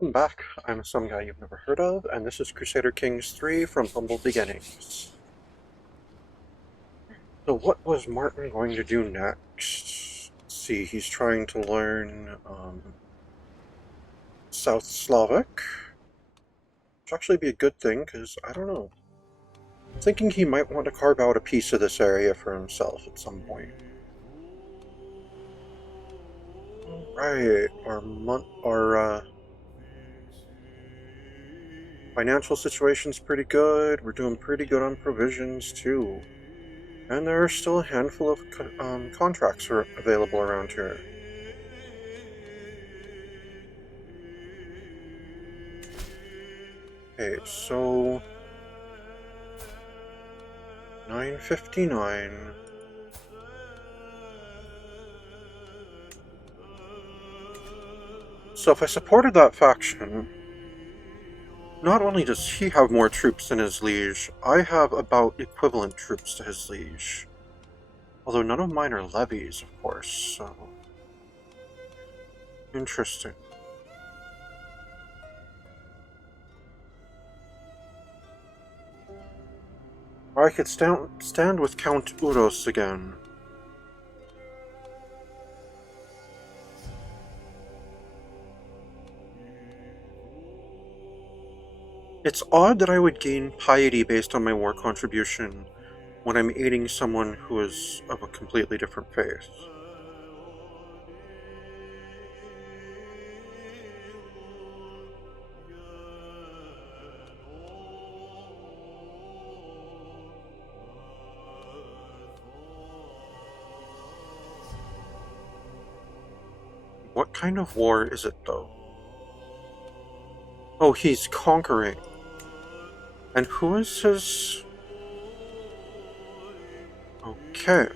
Welcome back. I'm some guy you've never heard of, and this is Crusader Kings 3 from Humble Beginnings. So what was Martin going to do next? Let's see, he's trying to learn South Slavic. Which actually be a good thing, because I don't know. I'm thinking he might want to carve out a piece of this area for himself at some point. Alright, our financial situation's pretty good. We're doing pretty good on provisions, too. And there are still a handful of contracts available around here. Okay, so 959. So if I supported that faction, not only does he have more troops than his liege, I have about equivalent troops to his liege. Although none of mine are levies, of course, so... Interesting. Or I could stand with Count Uros again. It's odd that I would gain piety based on my war contribution when I'm aiding someone who is of a completely different faith. What kind of war is it, though? Oh, he's conquering. And who is his... Okay.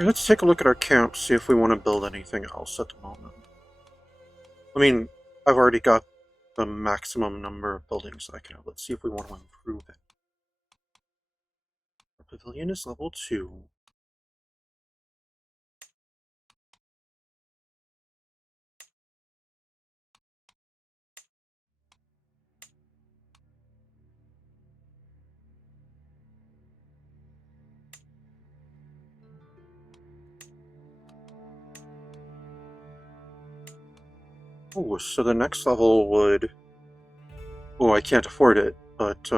Let's take a look at our camp, see if we want to build anything else at the moment. I mean, I've already got the maximum number of buildings that I can have. Let's see if we want to improve it. Our pavilion is level 2. Oh, so the next level would... Oh, I can't afford it, but...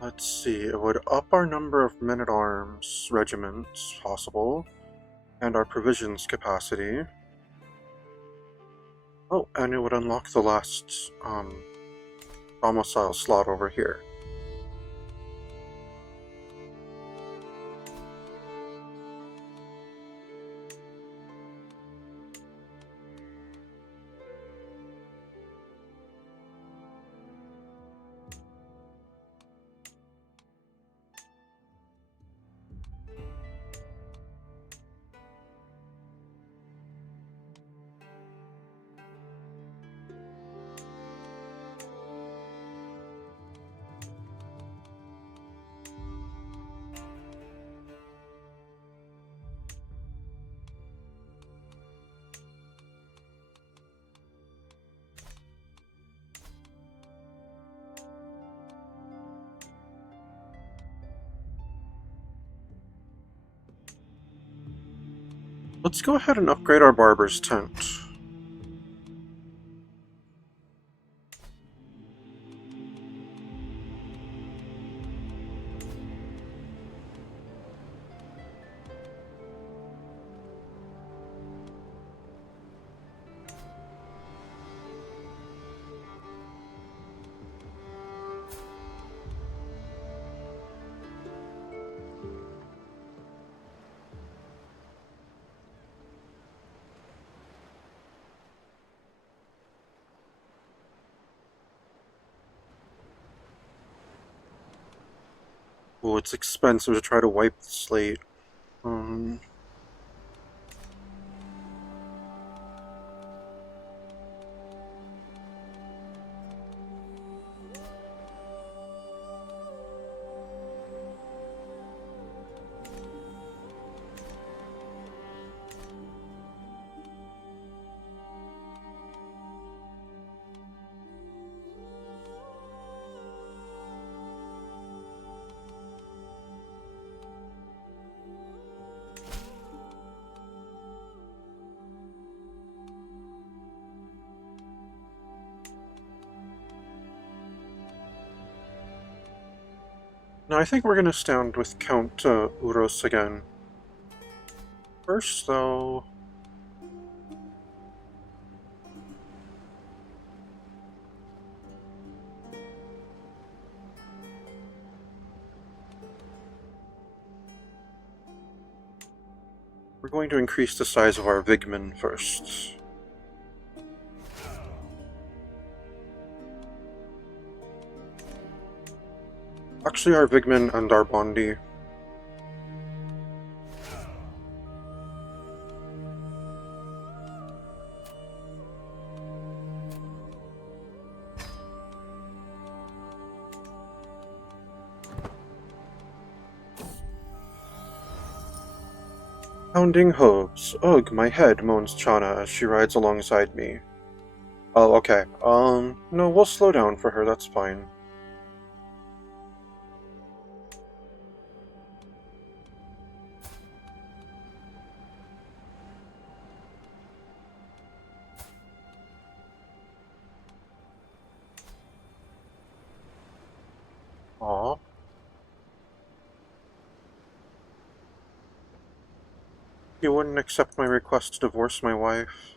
Let's see, it would up our number of men-at-arms regiments possible, and our provisions capacity. Oh, and it would unlock the last domicile slot over here. Let's go ahead and upgrade our barber's tent. Oh, it's expensive to try to wipe the slate. Um, Now I think we're gonna stand with Count Uros again. First, though, we're going to increase the size of our Vigman first. Actually, our Vigman and our Bondi. Pounding hooves. Ugh, my head, moans Chana as she rides alongside me. Oh, okay. No, we'll slow down for her, that's fine. Aw. You wouldn't accept my request to divorce my wife?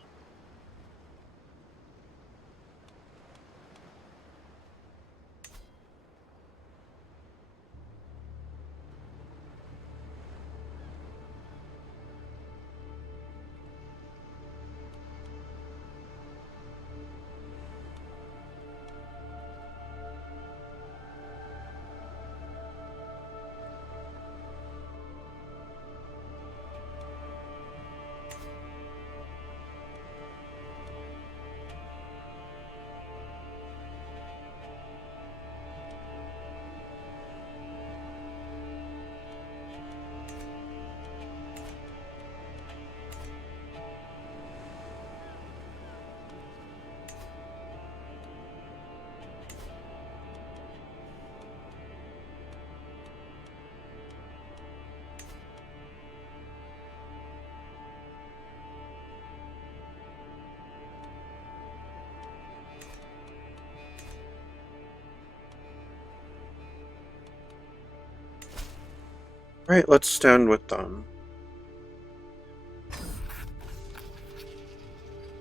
Right, let's stand with them.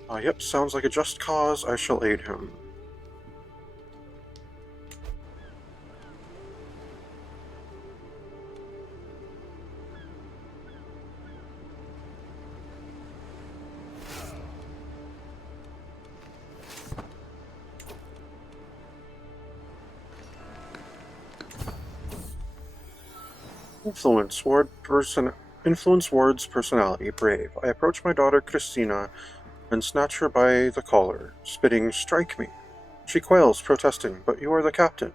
Yep, sounds like a just cause. I shall aid him. Influence Ward's personality, brave. I approach my daughter Christina and snatch her by the collar, spitting, "Strike me." She quails, protesting, "But you are the captain."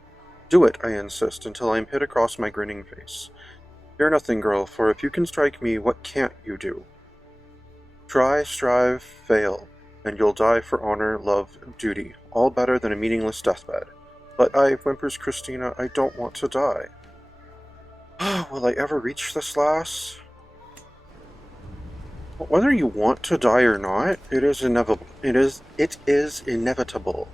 "Do it," I insist, until I am hit across my grinning face. "Fear nothing, girl, for if you can strike me, what can't you do? Try, strive, fail, and you'll die for honor, love, duty, all better than a meaningless deathbed." "But I," whimpers Christina, "I don't want to die." Will I ever reach this lass? Whether you want to die or not, it is inevitable. It is inevitable.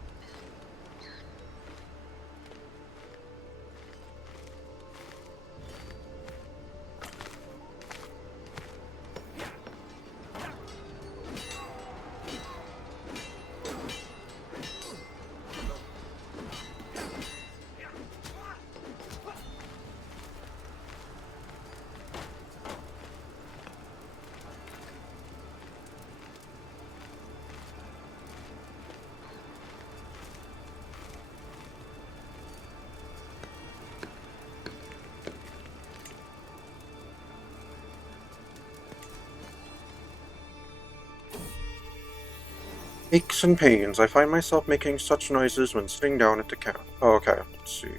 Aches and pains. I find myself making such noises when sitting down at the count. Oh, okay, let's see.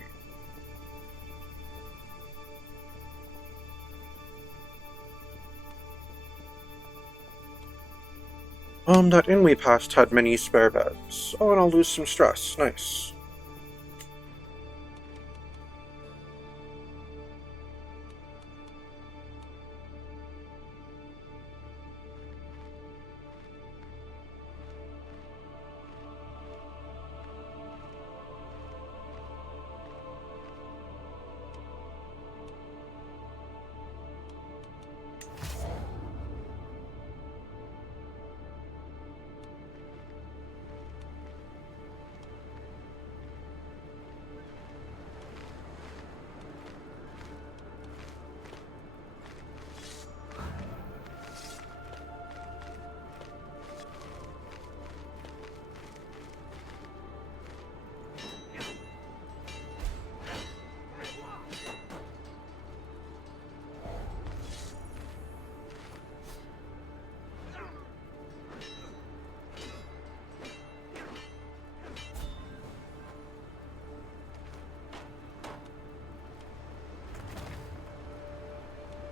That inn we passed had many spare beds. Oh, and I'll lose some stress. Nice.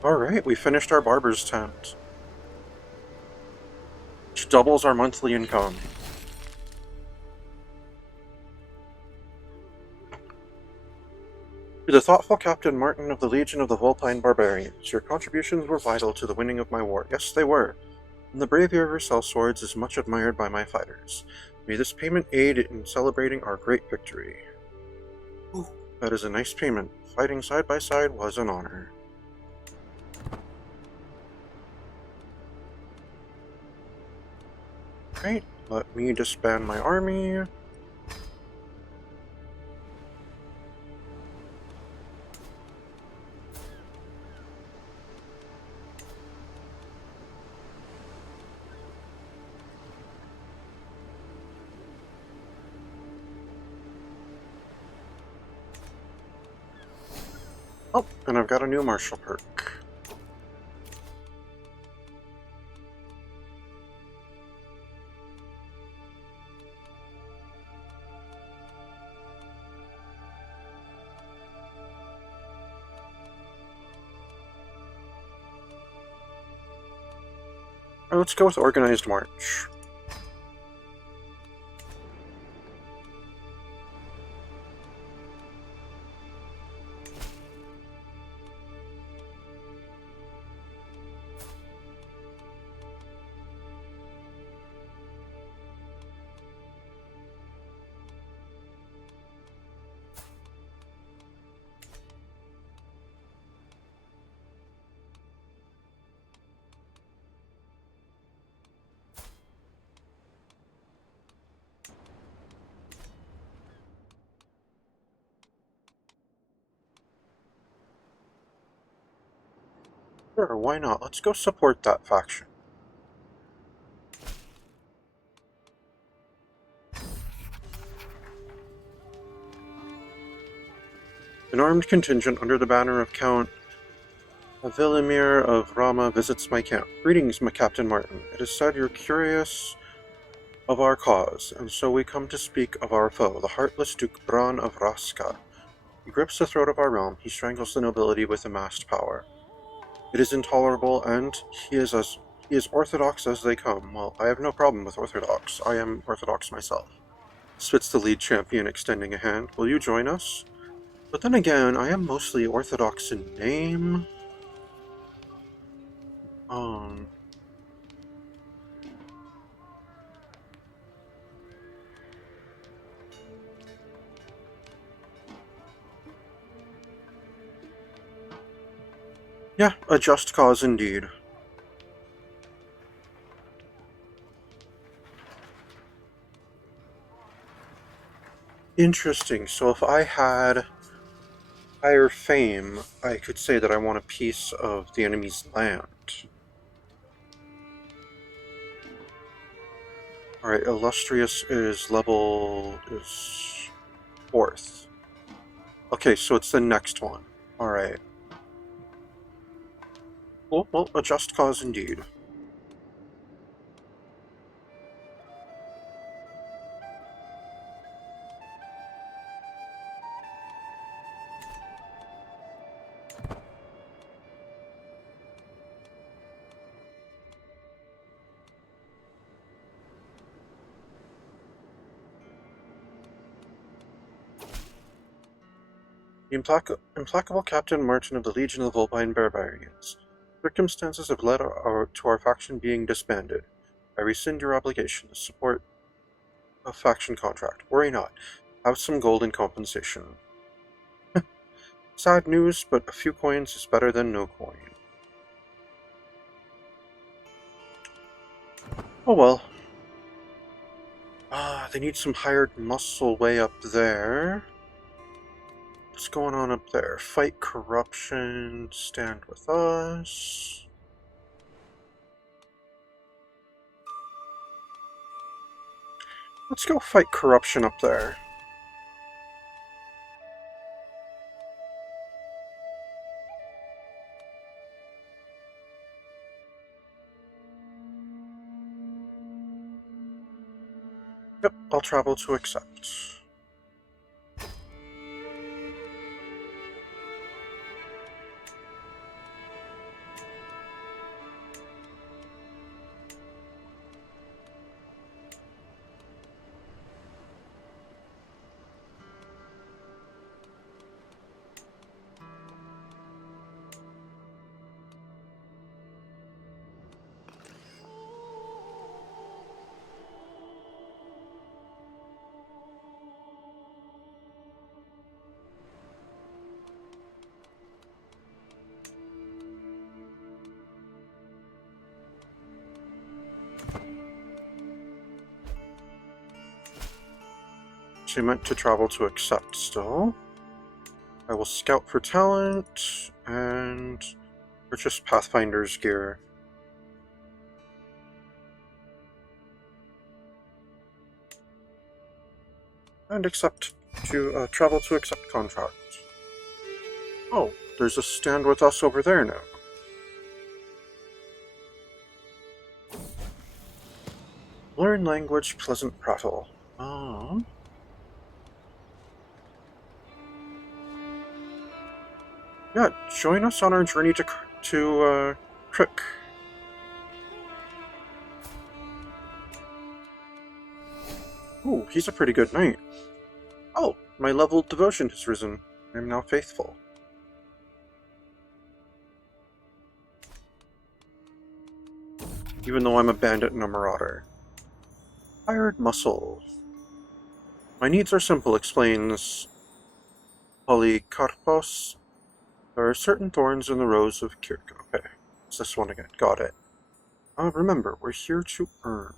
Alright, we finished our barber's tent, which doubles our monthly income. To the thoughtful Captain Martin of the Legion of the Vulpine Barbarians, your contributions were vital to the winning of my war. Yes, they were. And the bravery of your sellswords is much admired by my fighters. May this payment aid in celebrating our great victory. Ooh, that is a nice payment. Fighting side by side was an honor. Right, let me disband my army. Oh, and I've got a new martial perk. Let's go with Organized March. Sure, why not? Let's go support that faction. An armed contingent under the banner of Count Vilimir of Rama visits my camp. Greetings, Captain Martin. It is said you're curious of our cause, and so we come to speak of our foe, the heartless Duke Bran of Raska. He grips the throat of our realm. He strangles the nobility with amassed power. It is intolerable, and he is orthodox as they come. Well, I have no problem with orthodox. I am orthodox myself. Spits the lead champion, extending a hand. Will you join us? But then again, I am mostly orthodox in name. Yeah, a just cause indeed. Interesting. So if I had higher fame, I could say that I want a piece of the enemy's land. Alright, Illustrious is 4th. Okay, so it's the next one. Alright. Well, a just cause indeed. The implacable Captain Martin of the Legion of the Vulpine Barbarians. Circumstances have led to our faction being disbanded. I rescind your obligation to support a faction contract. Worry not. Have some gold in compensation. Sad news, but a few coins is better than no coin. Oh well. They need some hired muscle way up there. What's going on up there? Fight corruption, stand with us. Let's go fight corruption up there. Yep, I'll travel to accept. She meant to travel to accept still. I will scout for talent and purchase Pathfinder's gear. And accept to travel to accept contract. Oh, there's a stand with us over there now. Learn language, pleasant prattle. Yeah, join us on our journey to Crick. Ooh, he's a pretty good knight. Oh, my level of devotion has risen. I am now faithful. Even though I'm a bandit and a marauder. Hired muscle. My needs are simple, explains Polycarpos. There are certain thorns in the rose of Kirk. Okay, it's this one again. Got it. Remember, we're here to earn.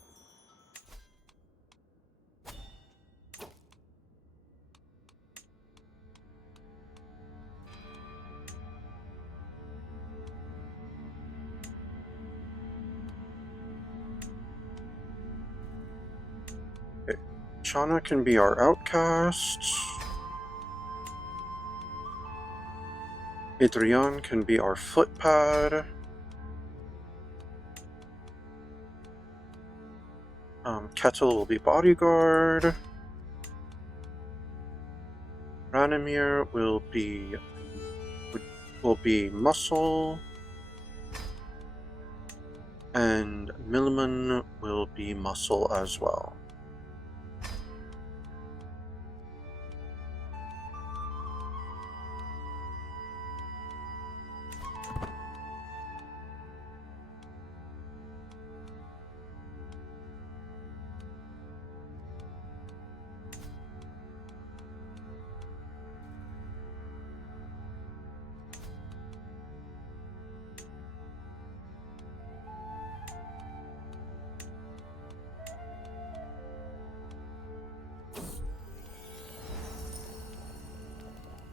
Okay. Shauna can be our outcast. Adrian can be our footpad. Kettle will be bodyguard. Ranimir will be muscle. And Milliman will be muscle as well.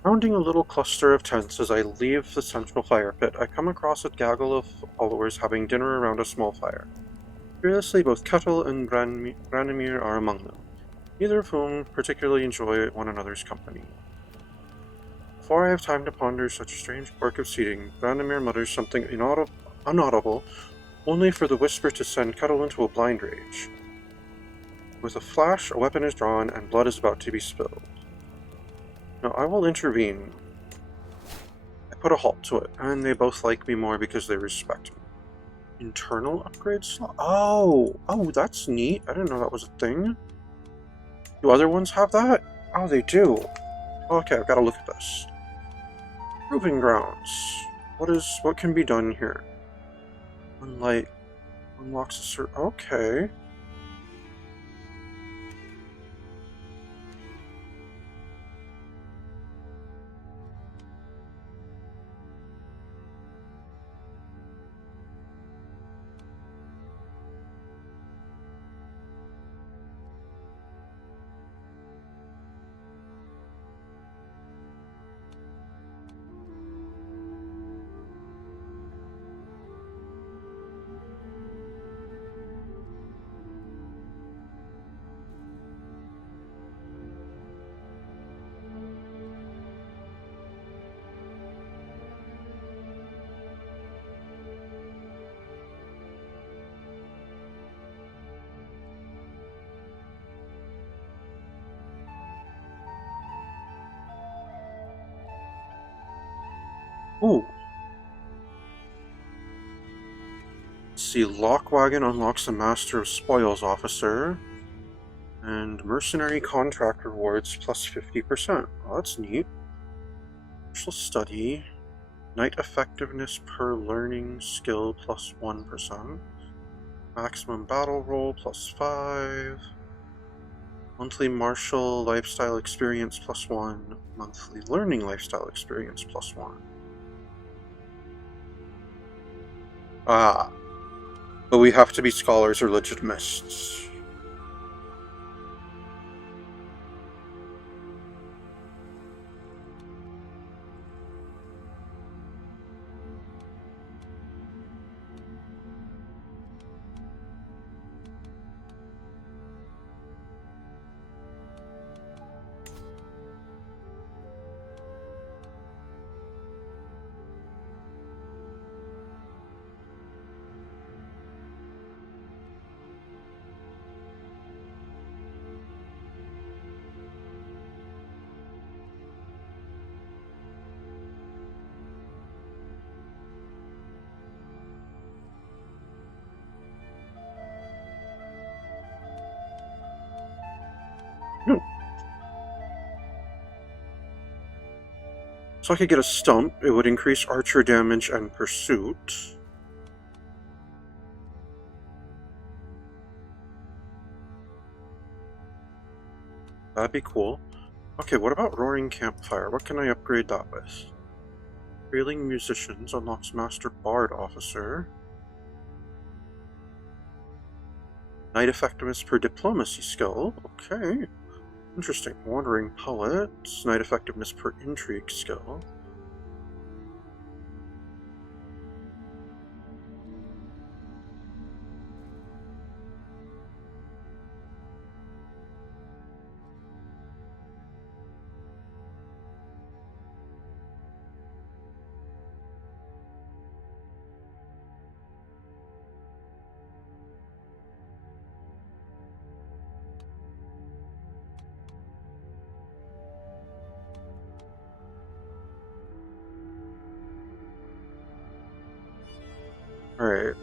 Rounding a little cluster of tents as I leave the central fire pit, I come across a gaggle of followers having dinner around a small fire. Curiously, both Kettle and Branimir are among them, neither of whom particularly enjoy one another's company. Before I have time to ponder such a strange quirk of seating, Branimir mutters something inaudible, only for the whisper to send Kettle into a blind rage. With a flash, a weapon is drawn, and blood is about to be spilled. Now, I will intervene. I put a halt to it, and they both like me more because they respect me. Internal upgrade slot? Oh, that's neat. I didn't know that was a thing. Do other ones have that? Oh, they do. Okay, I've got to look at this. Proving grounds. What can be done here? Unlight unlocks a certain. Okay. Ooh. Let's see, Lockwagon unlocks the Master of Spoils officer. And mercenary contract rewards plus 50%. Oh, that's neat. Social study. Knight effectiveness per learning skill plus 1%. Maximum battle roll plus 5. Monthly martial lifestyle experience plus 1. Monthly learning lifestyle experience plus 1. Ah. But we have to be scholars or legitimists. So I could get a stump. It would increase archer damage and pursuit. That'd be cool. Okay, what about Roaring Campfire? What can I upgrade that with? Reeling Musicians unlocks Master Bard Officer. Knight effectiveness per diplomacy skill. Okay. Interesting. Wandering Poet. Knight effectiveness per intrigue skill. Alright.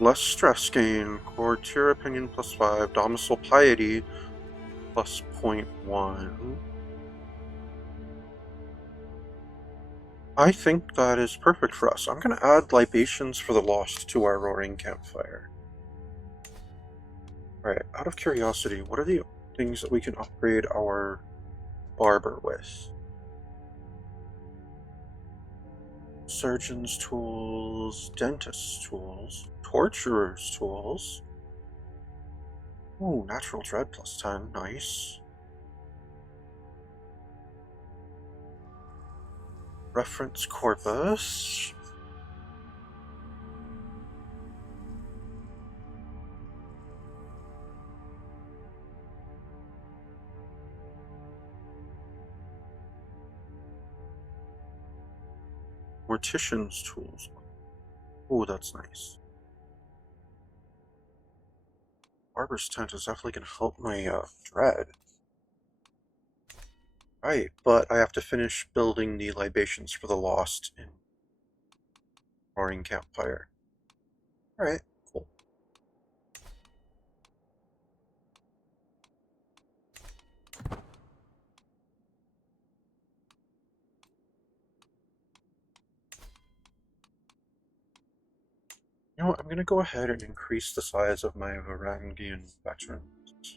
Less stress gain. Courtier opinion plus 5. Domicile piety plus 0.1. I think that is perfect for us. I'm going to add libations for the lost to our Roaring Campfire. Alright, out of curiosity, what are the things that we can upgrade our barber with? Surgeon's tools, dentist's tools, torturer's tools. Ooh, natural dread plus 10, nice. Reference corpus. Mortician's tools. Ooh, that's nice. Barber's tent is definitely going to help my dread. Right, but I have to finish building the libations for the lost in Roaring Campfire. Alright, cool. You know what, I'm gonna go ahead and increase the size of my Varangian veterans.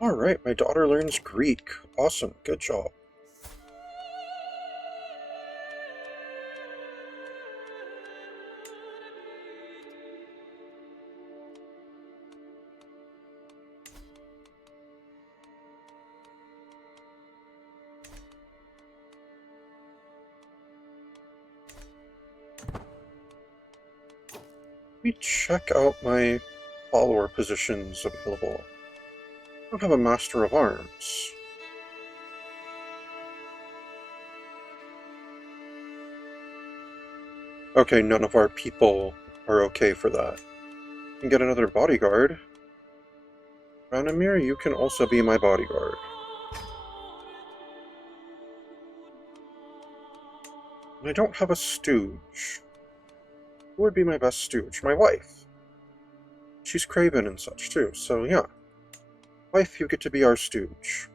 Alright, my daughter learns Greek. Awesome, good job. Let me check out my follower positions available. I don't have a Master of Arms. Okay, none of our people are okay for that. I can get another bodyguard. Ranamir, you can also be my bodyguard. And I don't have a stooge. Who would be my best stooge? My wife. She's craven and such too, so yeah. Wife, you get to be our stooge.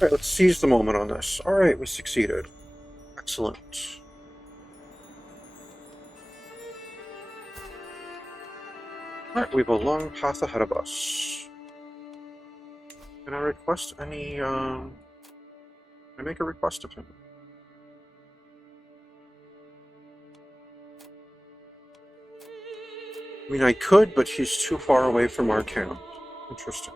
Alright, let's seize the moment on this. Alright, we succeeded. Excellent. Alright, we have a long path ahead of us. Can I request any, Can I make a request of him? I mean, I could, but he's too far away from our camp. Interesting.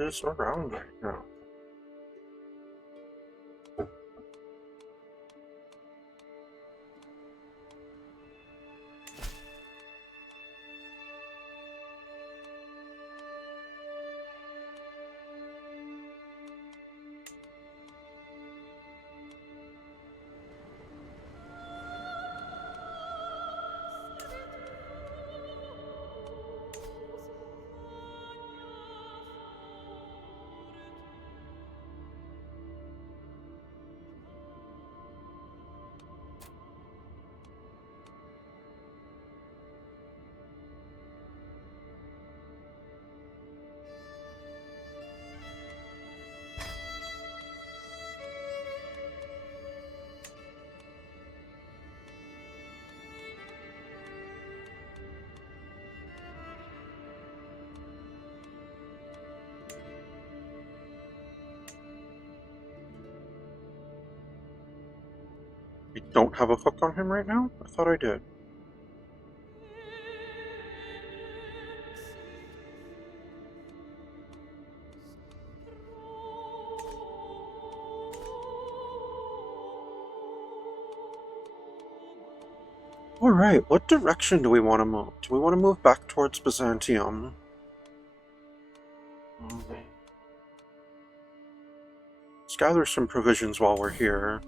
Is around right now. I don't have a hook on him right now? I thought I did. Alright, what direction do we want to move? Do we want to move back towards Byzantium? Let's gather some provisions while we're here.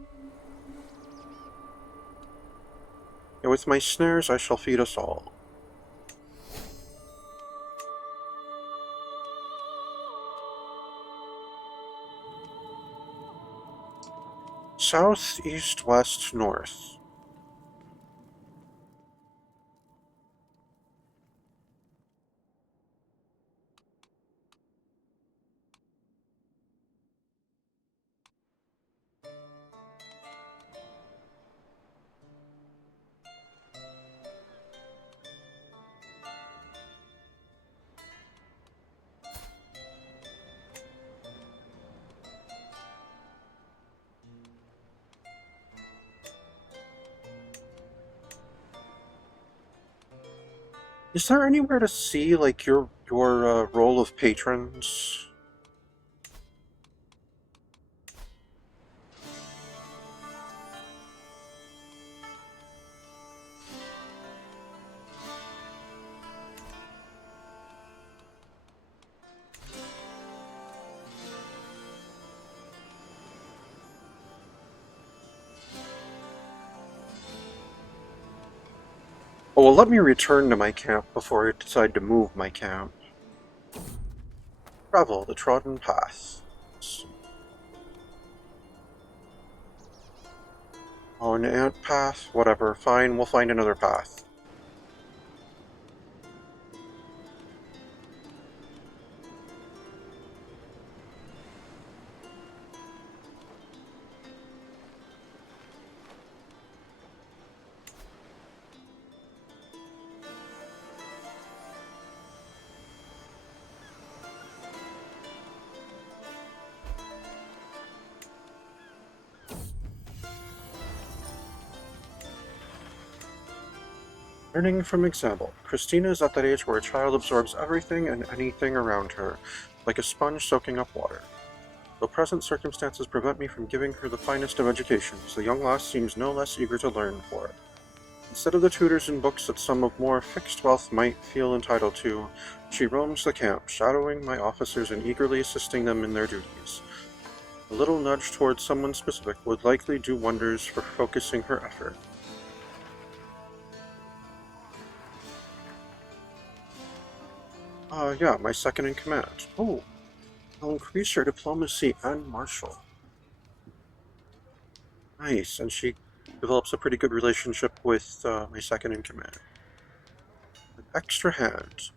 And with my snares I shall feed us all. South, east, west, north. Is there anywhere to see, like, your roll of patrons? Oh, well, let me return to my camp before I decide to move my camp. Travel the trodden path. Oh, an ant path? Whatever. Fine, we'll find another path. Learning from example. Christina is at that age where a child absorbs everything and anything around her, like a sponge soaking up water. Though present circumstances prevent me from giving her the finest of educations, the young lass seems no less eager to learn for it. Instead of the tutors and books that some of more fixed wealth might feel entitled to, she roams the camp, shadowing my officers and eagerly assisting them in their duties. A little nudge towards someone specific would likely do wonders for focusing her effort. Yeah, my second in command. Oh, I'll increase her diplomacy and martial. Nice, and she develops a pretty good relationship with my second in command. An extra hand.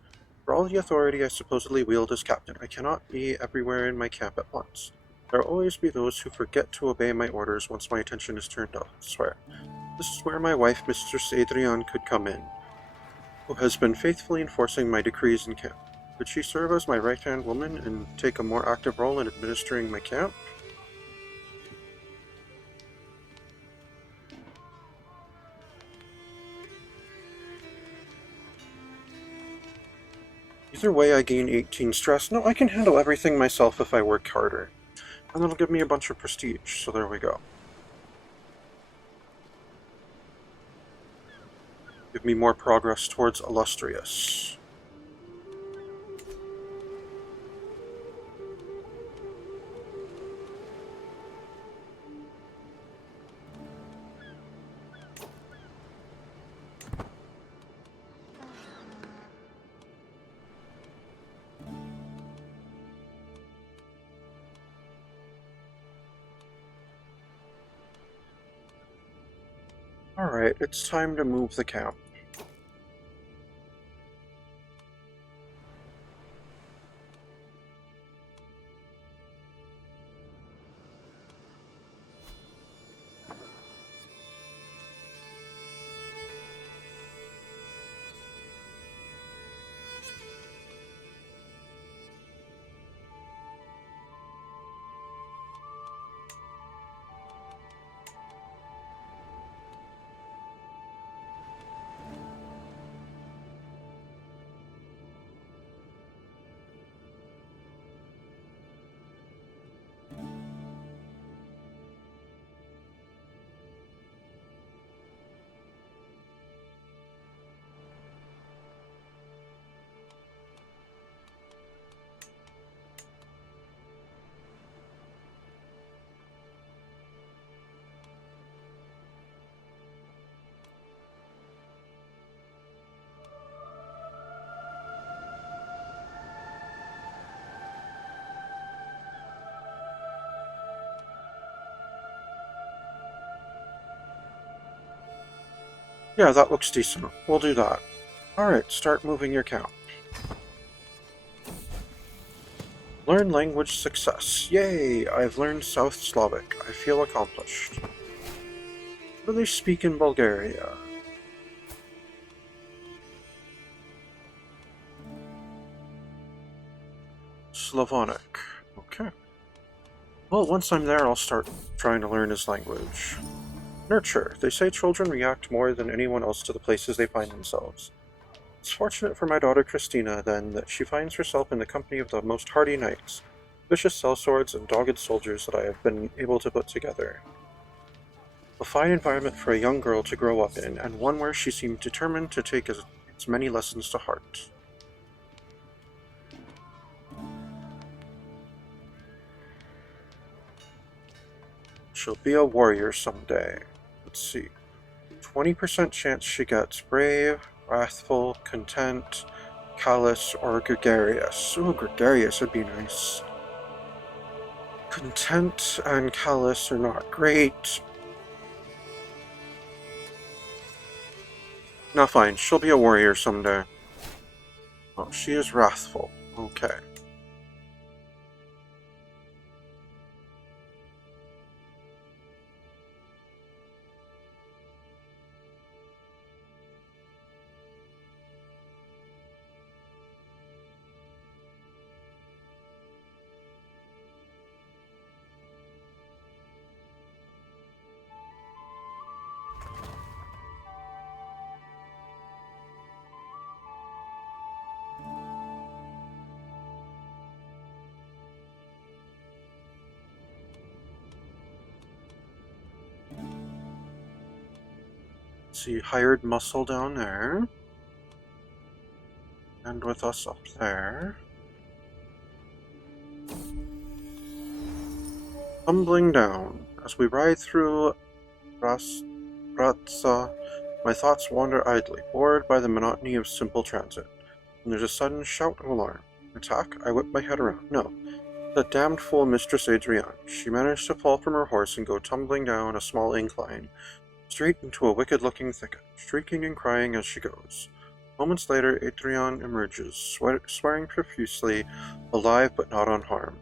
For all the authority I supposedly wield as captain, I cannot be everywhere in my camp at once. There will always be those who forget to obey my orders once my attention is turned elsewhere. This is where my wife, Mistress Adrian, could come in, who has been faithfully enforcing my decrees in camp. Could she serve as my right-hand woman and take a more active role in administering my camp? Either way, I gain 18 stress. No, I can handle everything myself if I work harder. And that'll give me a bunch of prestige, so there we go. Give me more progress towards illustrious. Alright, it's time to move the camp. Yeah, that looks decent. We'll do that. Alright, start moving your count. Learn language success. Yay! I've learned South Slavic. I feel accomplished. What do they speak in Bulgaria? Slavonic. Okay. Well, once I'm there, I'll start trying to learn his language. Nurture. They say children react more than anyone else to the places they find themselves. It's fortunate for my daughter Christina, then, that she finds herself in the company of the most hardy knights, vicious sellswords, and dogged soldiers that I have been able to put together. A fine environment for a young girl to grow up in, and one where she seemed determined to take its many lessons to heart. She'll be a warrior someday. Let's see. 20% chance she gets brave, wrathful, content, callous, or gregarious. Ooh, gregarious would be nice. Content and callous are not great. No, fine. She'll be a warrior someday. Oh, she is wrathful. Okay. See, hired muscle down there. And with us up there. Tumbling down. As we ride through Ratsa, my thoughts wander idly, bored by the monotony of simple transit. When there's a sudden shout of alarm. Attack? I whip my head around. No. That damned fool Mistress Adrienne. She managed to fall from her horse and go tumbling down a small incline, straight into a wicked-looking thicket, shrieking and crying as she goes. Moments later, Adrienne emerges, swearing profusely, alive but not unharmed.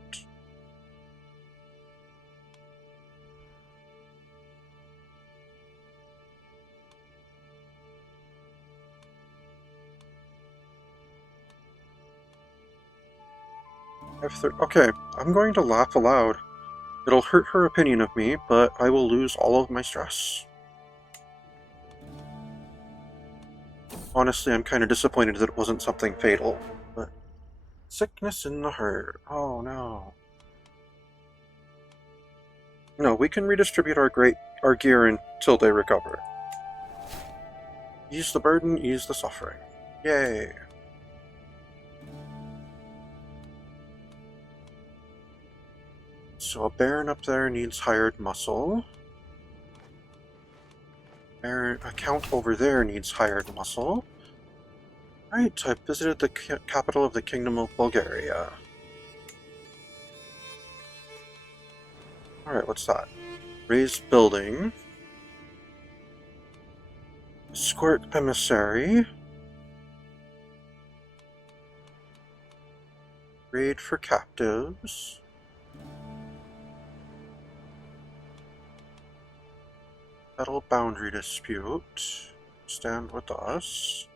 Okay, I'm going to laugh aloud. It'll hurt her opinion of me, but I will lose all of my stress. Honestly, I'm kind of disappointed that it wasn't something fatal, but... Sickness in the herd. Oh no. No, we can redistribute our gear until they recover. Ease the burden, ease the suffering. Yay. So a baron up there needs hired muscle. A count over there needs hired muscle. Right, I've visited the capital of the Kingdom of Bulgaria. Alright, what's that? Raised building. Escort emissary. Raid for captives. Settle boundary dispute. Stand with us.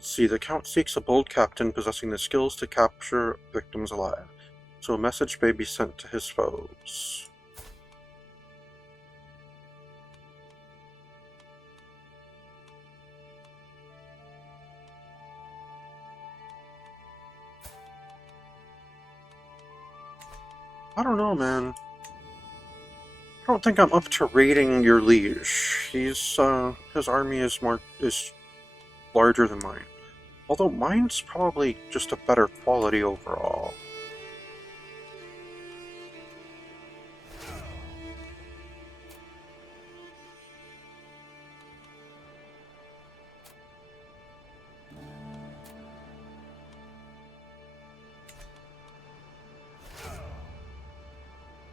See, the Count seeks a bold captain possessing the skills to capture victims alive, so a message may be sent to his foes. I don't know, man. I don't think I'm up to raiding your liege. His army is larger than mine. Although mine's probably just a better quality overall.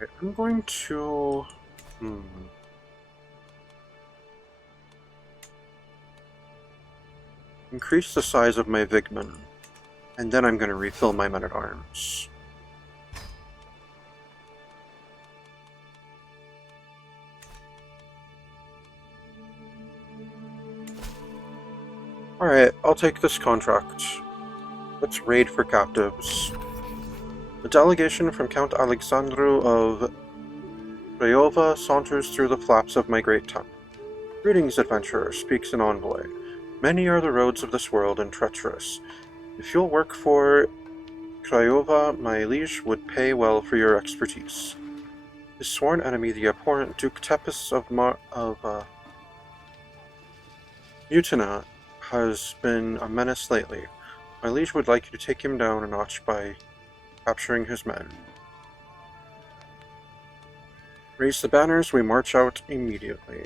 Okay, I'm going to... increase the size of my Vigman, and then I'm going to refill my men-at-arms. Alright, I'll take this contract. Let's raid for captives. A delegation from Count Alexandru of Craiova saunters through the flaps of my great tent. Greetings, adventurer, speaks an envoy. Many are the roads of this world and treacherous. If you'll work for Craiova, my liege would pay well for your expertise. His sworn enemy, the abhorrent Duke Tepes of Mutina, has been a menace lately. My liege would like you to take him down a notch by capturing his men. Raise the banners, we march out immediately.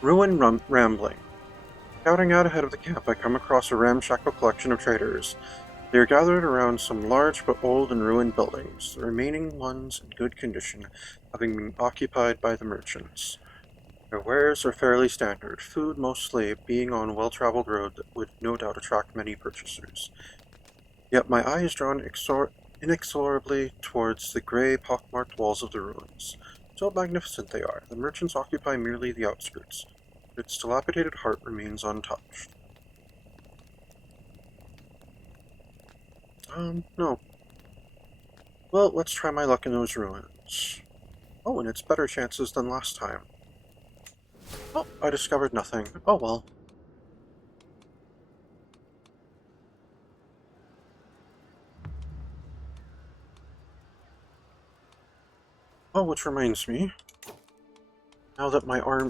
Ruin Rambling. Scouting out ahead of the camp, I come across a ramshackle collection of traders. They are gathered around some large but old and ruined buildings, the remaining ones in good condition having been occupied by the merchants. Their wares are fairly standard, food mostly being on a well-traveled road that would no doubt attract many purchasers. Yet my eye is drawn inexorably towards the grey, pockmarked walls of the ruins. So magnificent they are, the merchants occupy merely the outskirts. Its dilapidated heart remains untouched. No. Well, let's try my luck in those ruins. Oh, and it's better chances than last time. Oh, I discovered nothing. Oh well. Oh, which reminds me, now that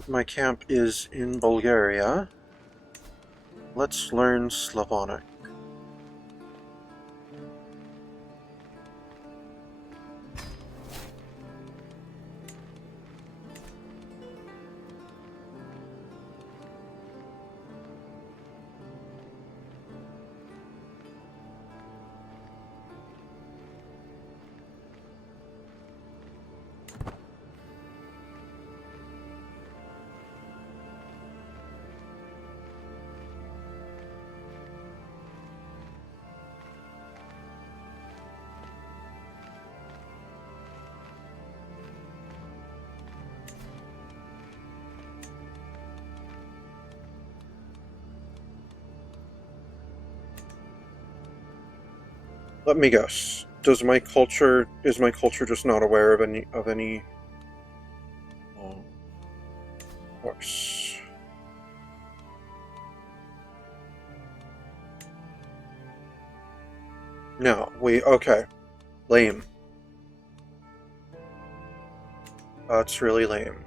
my camp is in Bulgaria, let's learn Slavonic. Let me guess. Is my culture just not aware of any of course. No, okay. Lame. That's really lame.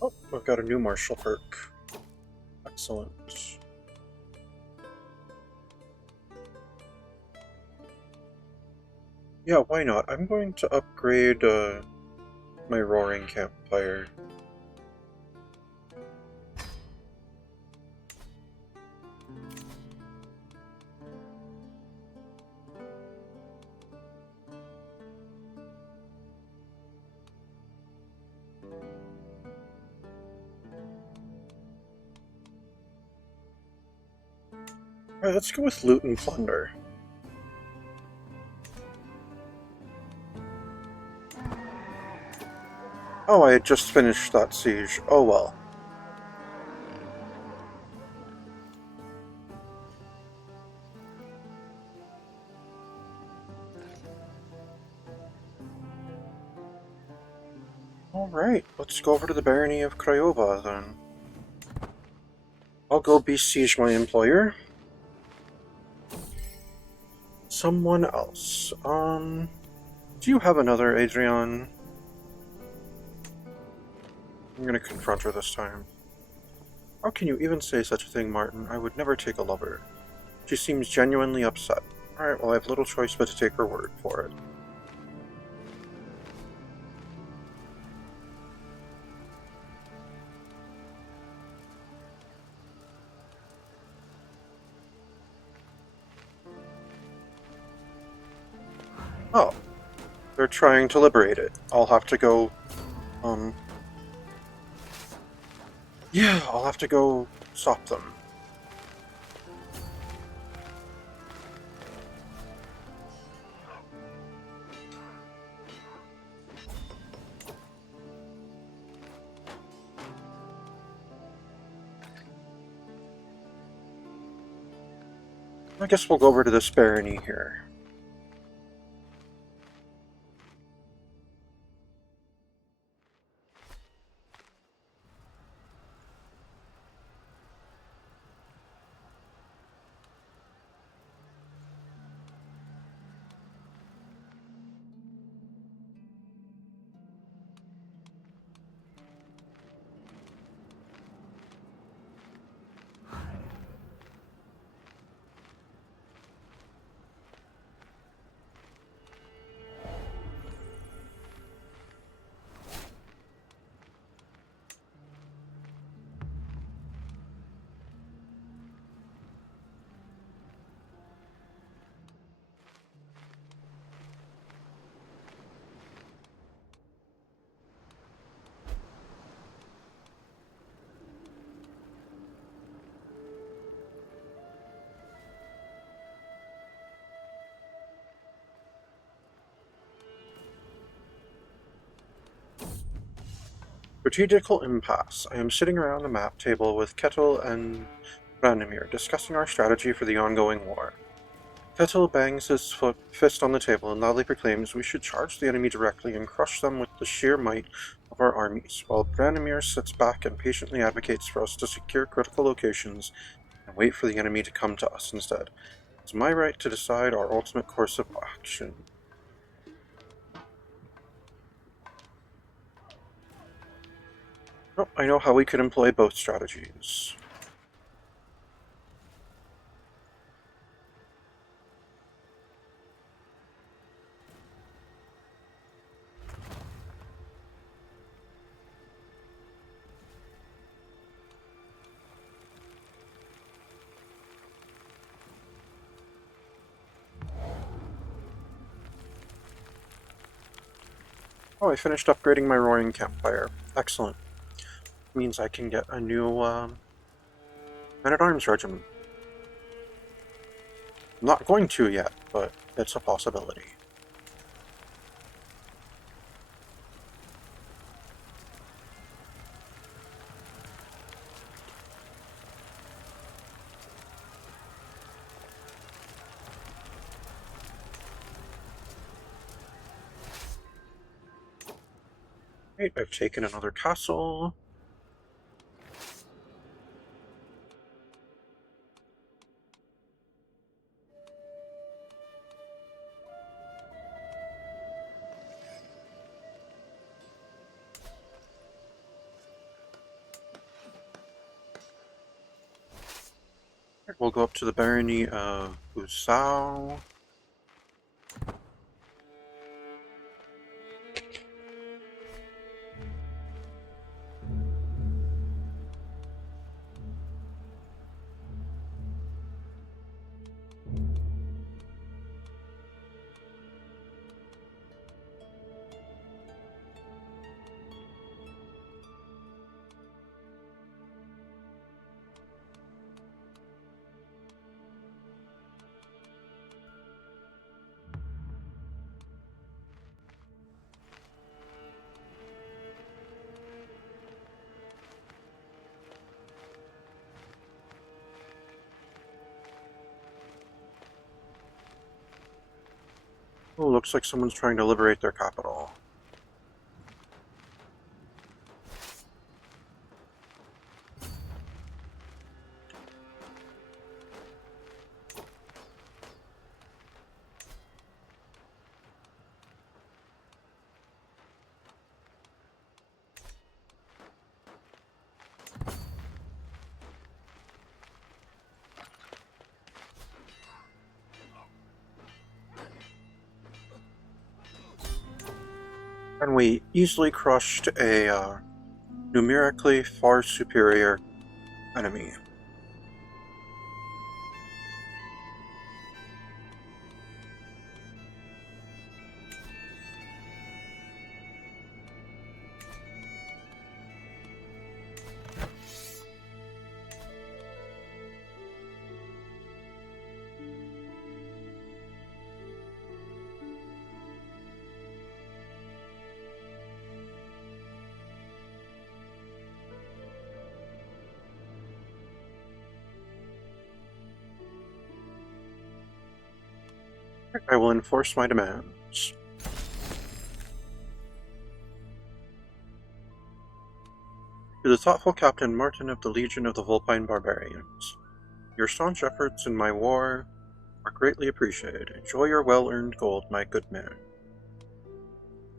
Oh, I've got a new martial perk. Excellent. Yeah, why not? I'm going to upgrade my roaring campfire. Alright, let's go with loot and plunder. Oh, I had just finished that siege. Oh well. Alright, let's go over to the Barony of Craiova then. I'll go besiege my employer. Someone else. Do you have another Adrian? I'm gonna confront her this time. How can you even say such a thing, Martin? I would never take a lover. She seems genuinely upset. Alright, well I have little choice but to take her word for it. Oh, they're trying to liberate it. I'll have to go, yeah, I'll have to go stop them. I guess we'll go over to this barony here. Strategical impasse. I am sitting around the map table with Ketil and Branimir, discussing our strategy for the ongoing war. Ketil bangs his fist on the table and loudly proclaims we should charge the enemy directly and crush them with the sheer might of our armies, while Branimir sits back and patiently advocates for us to secure critical locations and wait for the enemy to come to us instead. It's my right to decide our ultimate course of action. Oh, I know how we could employ both strategies. Oh, I finished upgrading my roaring campfire. Excellent. Means I can get a new man-at-arms regiment. I'm not going to yet, but it's a possibility. Right, I've taken another castle. We'll go up to the barony of Usao. Oh, looks like someone's trying to liberate their capital. And we easily crushed a numerically far superior enemy. I will enforce my demands. To the thoughtful Captain Martin of the Legion of the Vulpine Barbarians, your staunch efforts in my war are greatly appreciated. Enjoy your well-earned gold, my good man.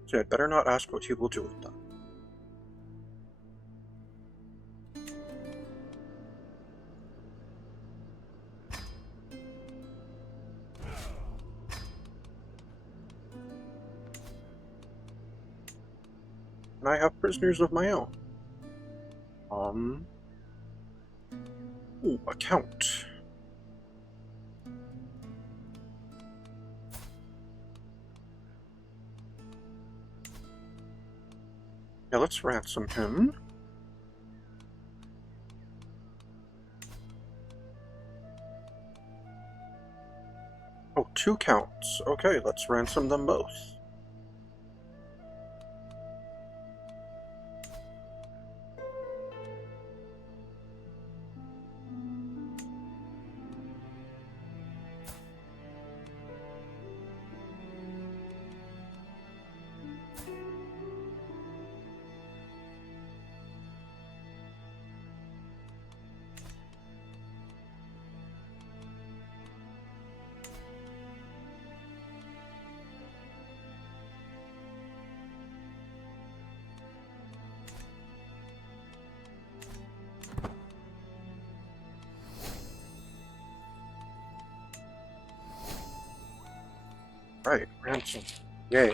So I'd better not ask what you will do with them. And I have prisoners of my own. Ooh, account. Yeah, let's ransom him. Oh, 2 counts. Okay, let's ransom them both. Right, ransom. Yay.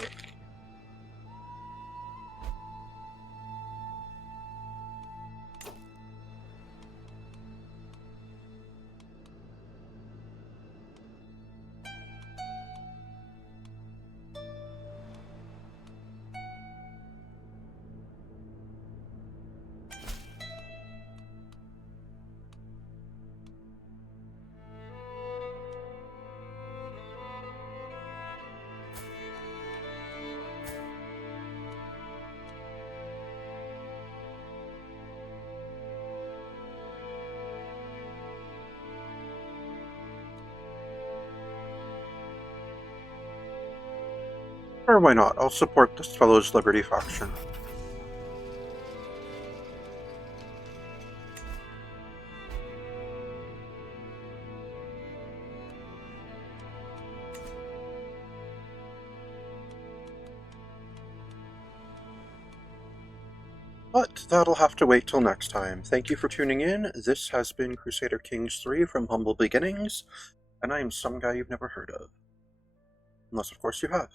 Or why not? I'll support this fellow's Liberty faction. But that'll have to wait till next time. Thank you for tuning in. This has been Crusader Kings 3 from Humble Beginnings, and I am some guy you've never heard of. Unless, of course, you have.